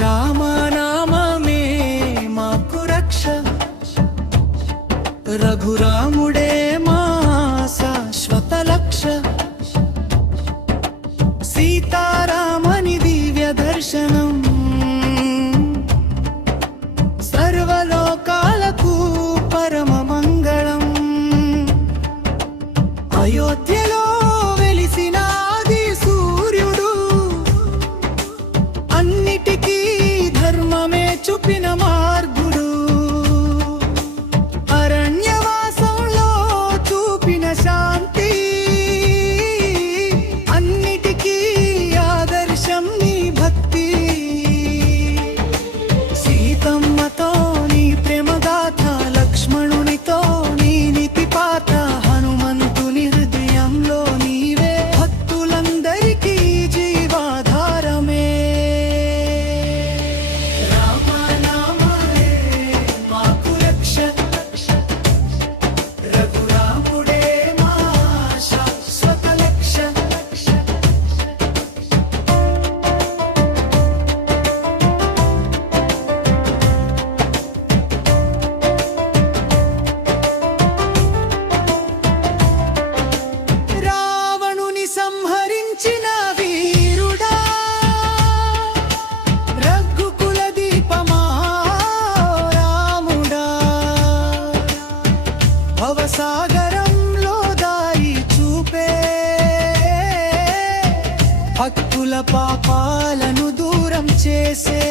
రామనామమే మాకు రక్ష, రఘురాముడే మా శాశ్వత లక్ష. సీతారామని దివ్య దర్శనం సర్వలోకాలకు పరమ మంగళం. అయోధ్యలో వెలిసిన ఆది సూర్యుడు, అన్నిటికీ ధర్మమే చూపిన మార్గుడు. అరణ్యవాసంలో చూపిన శాంతి, అన్నిటికీ ఆదర్శం నీ భక్తి. సీతమ్మతో నీ ప్రేమగాథ, లక్ష్మణునితో నీ నీతి పాత, హనుమంతుని హృదయంలో నీవే, భక్తులందరికీ జీవాధారమే. రామనామమే మాకు రక్ష, రఘురాముడే మా శాశ్వత లక్ష. రావణుని సంహరించిన వీరుడా, రఘుకుల దీపమా రాముడా. భవసాగరంలో దారి చూపే, భక్తుల పాపాలను దూరం చేసే.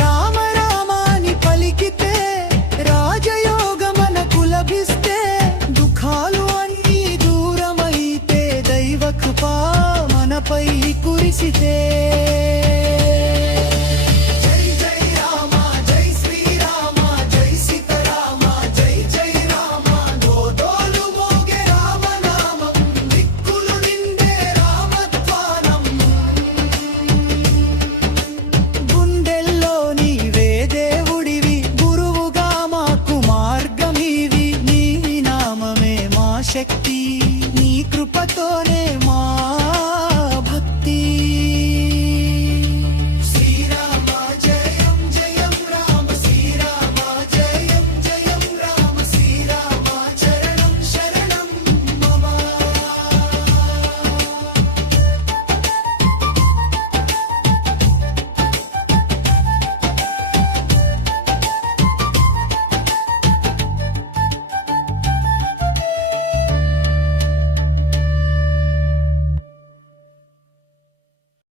రామ రామాని పలికితే రాజయోగమనకు లభిస్తే, దుఃఖాలు అన్నీ దూరమైతే, దైవ కృపా మనపై కురిసితే. జై జై రామ జై శ్రీరామ జై సీతారామ జై జై రామ. గోదోలు మోగే రామనామం, దిక్కులు నిండే రామధ్వానం. గుండెల్లో నీవే దేవుడివి, గురువుగా మాకు మార్గమీవి. నీ నామమే మా శక్తి.